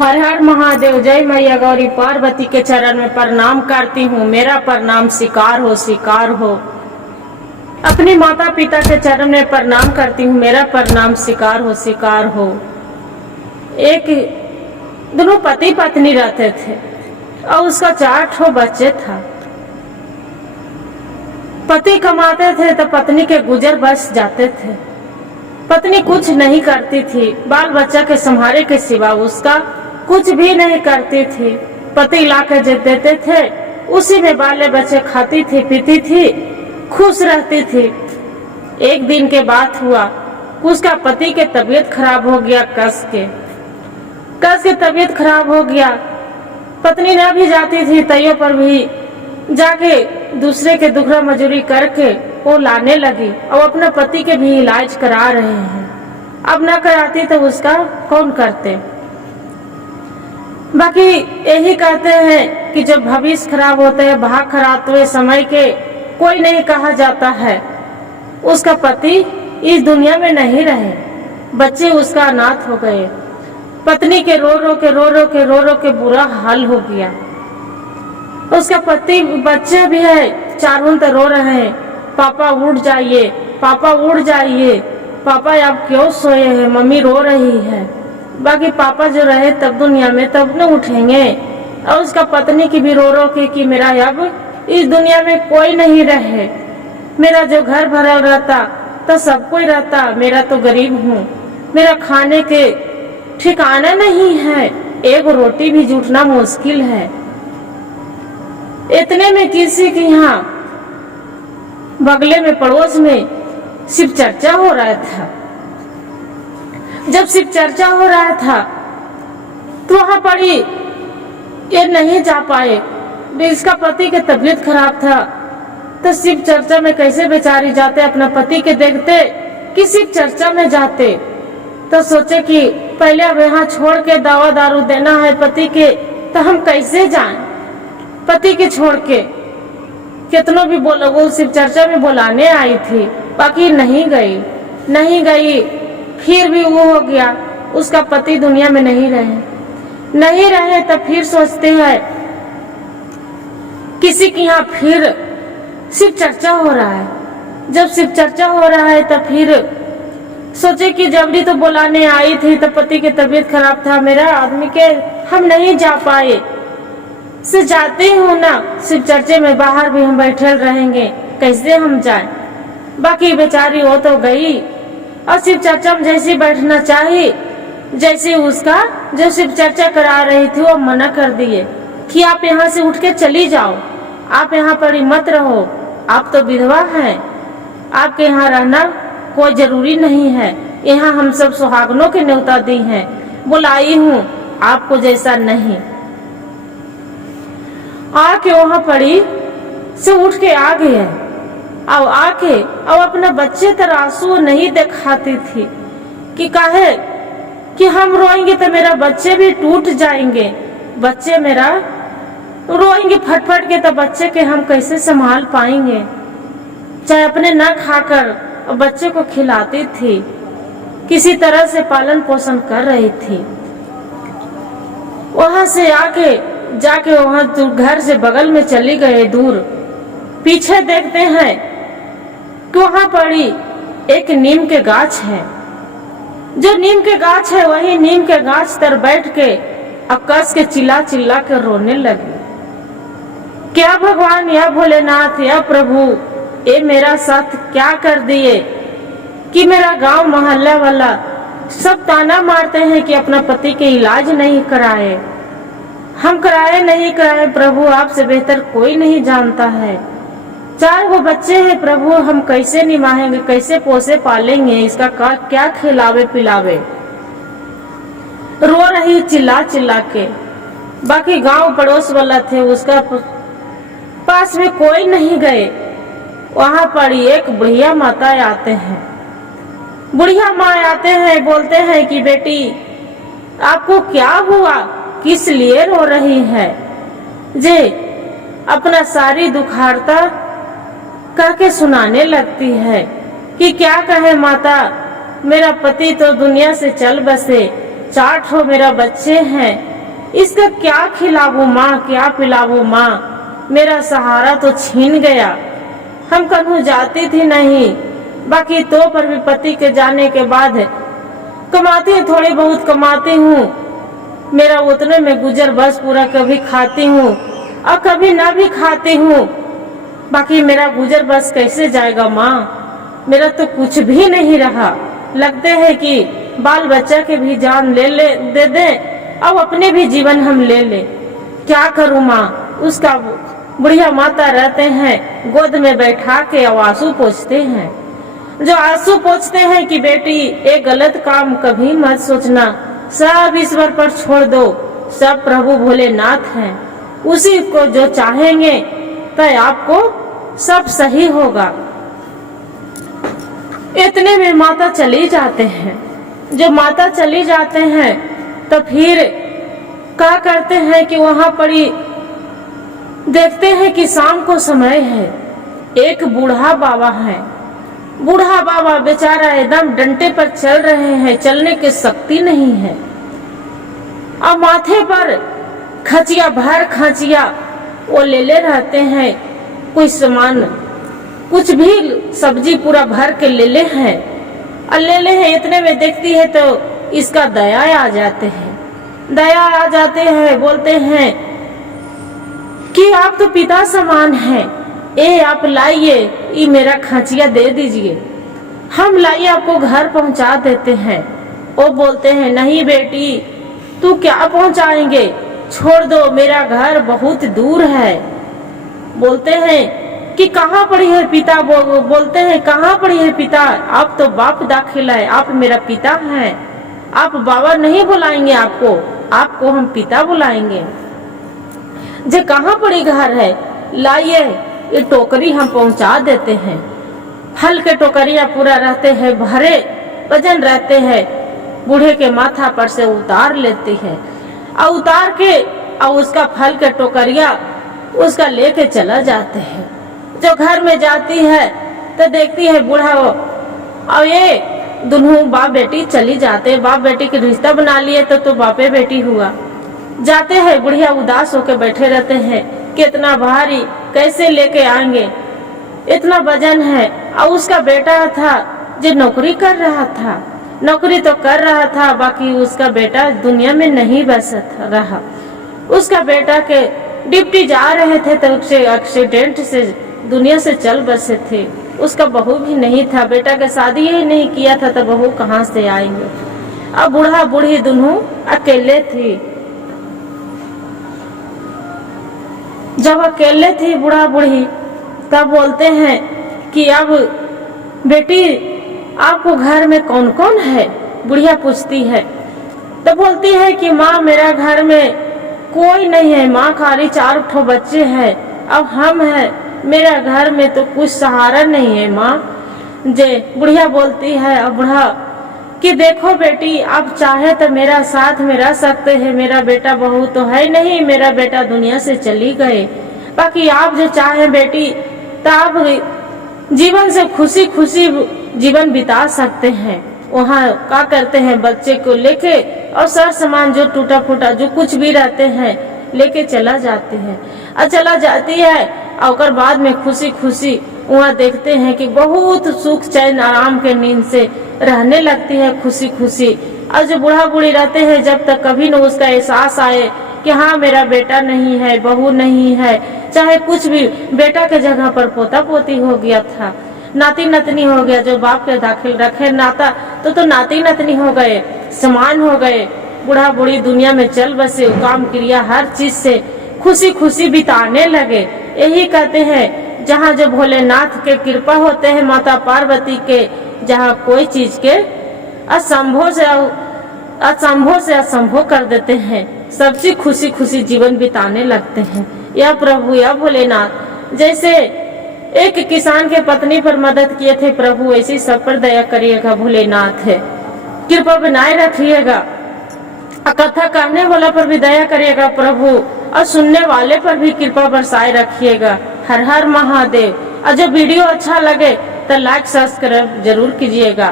हर हर महादेव। जय मैया गौरी पार्वती के चरण में प्रणाम करती हूँ। मेरा प्रणाम स्वीकार हो, स्वीकार हो। अपने माता पिता के चरण में प्रणाम करती हूँ। मेरा प्रणाम स्वीकार हो, स्वीकार हो। एक दोनों पति पत्नी रहते थे और उसका 4 बच्चे था। पति कमाते थे तो पत्नी के गुजर बस जाते थे। पत्नी कुछ नहीं करती थी, बाल बच्चा के संभाले के सिवा उसका कुछ भी नहीं करती थी। पति ला के जो देते थे उसी में बाले बच्चे खाती थी, पीती थी, खुश रहती थी। एक दिन के बात हुआ, उसका पति के तबीयत खराब हो गया। कस के तबीयत खराब हो गया। पत्नी न भी जाती थी तैयो पर भी जाके दूसरे के दुखड़ा मजूरी करके वो लाने लगी और अपने पति के भी इलाज करा रहे हैं। अब न कराती तो उसका कौन करते। बाकी यही कहते हैं कि जब भविष्य खराब होते हैं, भाग खराब हुए समय के कोई नहीं कहा जाता है। उसका पति इस दुनिया में नहीं रहे, बच्चे उसका अनाथ हो गए। पत्नी के रो रो के बुरा हाल हो गया। उसका पति बच्चे भी है, चारों तो रो रहे हैं, पापा उठ जाइए, पापा उठ जाइए, पापा आप क्यों सोए हैं, मम्मी रो रही है। बाकी पापा जो रहे तब दुनिया में तब न उठेंगे। और उसका पत्नी की भी रो के कि मेरा अब इस दुनिया में कोई नहीं रहे। मेरा जो घर भरा रहता तो सब कोई रहता, मेरा तो गरीब हूँ, मेरा खाने के ठिकाना नहीं है, एक रोटी भी जुटना मुश्किल है। इतने में किसी के यहाँ बगले में पड़ोस में शिव चर्चा हो रहा था। जब शिव चर्चा हो रहा था तो वहां पड़ी ये नहीं जा पाए। इसका पति के तबीयत खराब था तो शिव चर्चा में कैसे बेचारी जाते, अपना पति के देखते कि शिव चर्चा में जाते तो सोचे कि पहले अब यहाँ छोड़ के दवा दारू देना है पति के, तो हम कैसे जाएं। पति के छोड़ के कितनों भी बोलो, वो शिव चर्चा में बुलाने आई थी, बाकी नहीं गई। फिर भी वो हो गया, उसका पति दुनिया में नहीं रहे। तब फिर सोचते हैं किसी के यहाँ फिर शिव चर्चा हो रहा है। जब शिव चर्चा हो रहा है तब फिर सोचे कि जबरी तो बुलाने आई थी तो पति की तबीयत खराब था मेरा आदमी के, हम नहीं जा पाए, से जाते हूँ ना शिव चर्चे में, बाहर भी हम बैठे रहेंगे, कैसे हम जाएं। बाकी बेचारी वो तो गई और शिव चर्चा में जैसे बैठना चाहिए, जैसे उसका जो शिव चर्चा करा रही थी वो मना कर दिए कि आप यहाँ से उठ के चली जाओ, आप यहाँ पर मत रहो, आप तो विधवा हैं, आपके यहाँ रहना कोई जरूरी नहीं है। यहाँ हम सब सुहागनों के न्योता दी हैं, बुलाई हूँ, आपको जैसा नहीं। आके वहाँ पड़ी से उठ के आ गए। अब आके अब अपना बच्चे तर आंसू नहीं दिखाती थी कि काहे कि हम रोएंगे तो मेरा बच्चे भी टूट जाएंगे, बच्चे मेरा रोएंगे फटफट के तो बच्चे के हम कैसे संभाल पाएंगे। चाहे अपने न खाकर बच्चे को खिलाती थी, किसी तरह से पालन पोषण कर रही थी। वहां से आके जाके वहां घर से बगल में चली गए दूर, पीछे देखते हैं कि वहां पड़ी एक नीम के गाछ है। जो नीम के गाछ है वही नीम के गाछ तर बैठ के कस के चिल्ला के रोने लगी। क्या भगवान, या भोलेनाथ, या प्रभु, ये मेरा साथ क्या कर दिए कि मेरा गांव मोहल्ला वाला सब ताना मारते हैं कि अपना पति के इलाज नहीं कराए। हम नहीं कराए प्रभु, आपसे बेहतर कोई नहीं जानता है। 4 बच्चे हैं प्रभु, हम कैसे निभाएंगे, कैसे पोसे पालेंगे, इसका क्या खिलावे पिलावे। रो रही चिल्ला के। बाकी गांव पड़ोस वाला थे, उसका पास में कोई नहीं गए। वहां पर एक बुढ़िया माता आते हैं, बुढ़िया माँ आते हैं, बोलते हैं कि बेटी आपको क्या हुआ, किस लिए रो रही है। जे अपना सारी दुखारता कह के सुनाने लगती है कि क्या कहे माता, मेरा पति तो दुनिया से चल बसे, 4 ठो मेरा बच्चे हैं, इसका क्या खिलाऊं माँ, क्या पिलाऊं माँ, मेरा सहारा तो छीन गया। हम कहीं जाती थी नहीं, बाकी तो पर भी पति के जाने के बाद कमाती हूँ, थोड़ी बहुत कमाती हूँ, मेरा उतने में गुजर बस पूरा, कभी खाती हूँ और कभी ना भी खाती हूँ, बाकी मेरा गुजर बस कैसे जाएगा माँ, मेरा तो कुछ भी नहीं रहा। लगते है कि बाल बच्चा के भी जान दे दें और अपने भी जीवन हम ले ले। क्या करूँ माँ, उसका बुढ़िया माता रहते हैं, गोद में बैठा के आंसू पोंछते हैं, जो आंसू पोंछते हैं कि बेटी ये गलत काम कभी मत सोचना, सब ईश्वर पर छोड़ दो, सब प्रभु भोलेनाथ हैं, उसी को जो चाहेंगे तो आपको सब सही होगा। इतने में माता चली जाते हैं। जब माता चली जाते हैं तो फिर क्या करते हैं कि वहां पड़ी देखते हैं कि शाम को समय है, एक बूढ़ा बाबा है, बूढ़ा बाबा बेचारा एकदम डंटे पर चल रहे हैं, चलने की शक्ति नहीं है और माथे पर खचिया भर खचिया वो ले रहते हैं, कोई सामान कुछ भी सब्जी पूरा भर के ले हैं और ले हैं। इतने में देखती है तो इसका दया आ जाते हैं, दया आ जाते हैं, बोलते हैं कि आप तो पिता समान हैं, ये आप लाइए, ये मेरा खचिया दे दीजिए, हम लाइए आपको घर पहुंचा देते हैं। वो बोलते हैं नहीं बेटी, तू क्या पहुंचाएंगे, छोड़ दो, मेरा घर बहुत दूर है। बोलते हैं कि कहाँ पड़ी है पिता, बोलते हैं कहाँ पड़ी है पिता, आप तो बाप दाखिल है, आप मेरा पिता हैं, आप बाबा नहीं बुलाएंगे, आपको हम पिता बुलाएंगे। जे कहाँ पड़ी घर है, लाइए, ये टोकरी हम पहुंचा देते हैं। फल के टोकरिया पूरा रहते हैं, भरे वजन रहते हैं, बूढ़े के माथा पर से उतार लेती है और उतार के और उसका फल के टोकरिया उसका लेके चला जाते हैं। जो घर में जाती है तो देखती है बूढ़ा और ये दोनों बाप बेटी चली जाते, बाप बेटी के रिश्ता बना लिए तो बापे बेटी हुआ। जाते हैं, बुढ़िया उदास होके बैठे रहते हैं, कितना भारी कैसे लेके आएंगे, इतना वजन है। और उसका बेटा था जो नौकरी कर रहा था, नौकरी तो कर रहा था, बाकी उसका बेटा दुनिया में नहीं बस रहा। उसका बेटा के डिप्टी जा रहे थे तो उससे एक्सीडेंट से दुनिया से चल बसे थे। उसका बहू भी नहीं था, बेटा के शादी ही नहीं किया था तो बहू कहाँ से आएंगे। अब बूढ़ा बूढ़ी दोनों अकेले थे। जब अकेले थी बूढ़ा बूढ़ी तब बोलते हैं कि अब बेटी आपको घर में कौन कौन है, बुढ़िया पूछती है तो बोलती है कि माँ मेरा घर में कोई नहीं है माँ, खाली 4 ठो बच्चे हैं, अब हम हैं, मेरा घर में तो कुछ सहारा नहीं है माँ। जे बुढ़िया बोलती है अब बूढ़ा कि देखो बेटी, आप चाहे तो मेरा साथ में रह सकते हैं, मेरा बेटा बहू तो है नहीं, मेरा बेटा दुनिया से चली गए, बाकी आप जो चाहे बेटी तो आप जीवन से खुशी खुशी जीवन बिता सकते हैं। वहाँ क्या करते हैं, बच्चे को लेके और सारा सामान जो टूटा फूटा जो कुछ भी रहते हैं लेके चला जाते हैं और चला जाती है और बाद में खुशी खुशी वहाँ देखते हैं कि बहुत सुख चैन आराम के नींद से रहने लगती है खुशी खुशी। और जो बूढ़ा बूढ़ी रहते हैं जब तक कभी न उसका एहसास आए कि हाँ मेरा बेटा नहीं है, बहू नहीं है, चाहे कुछ भी, बेटा के जगह पर पोता पोती हो गया था, नाती नतनी हो गया, जो बाप के दाखिल रखे नाता तो नाती नतनी हो गए, समान हो गए। बूढ़ा बूढ़ी दुनिया में चल बसे, काम क्रिया हर चीज से खुशी खुशी बिताने लगे। यही कहते हैं जहाँ जो भोलेनाथ के कृपा होते हैं, माता पार्वती के, जहाँ कोई चीज के असंभव से असंभव कर देते हैं, सब चीज खुशी खुशी जीवन बिताने लगते हैं। या प्रभु या भोलेनाथ, जैसे एक किसान के पत्नी पर मदद किए थे प्रभु, ऐसी सब पर दया करिएगा भोलेनाथ है, कृपा बनाए रखिएगा। कथा कहने वाला पर भी दया करिएगा प्रभु, और सुनने वाले पर भी कृपा बरसाए रखिएगा। हर हर महादेव। और जब वीडियो अच्छा लगे तो लाइक सब्सक्राइब जरूर कीजिएगा।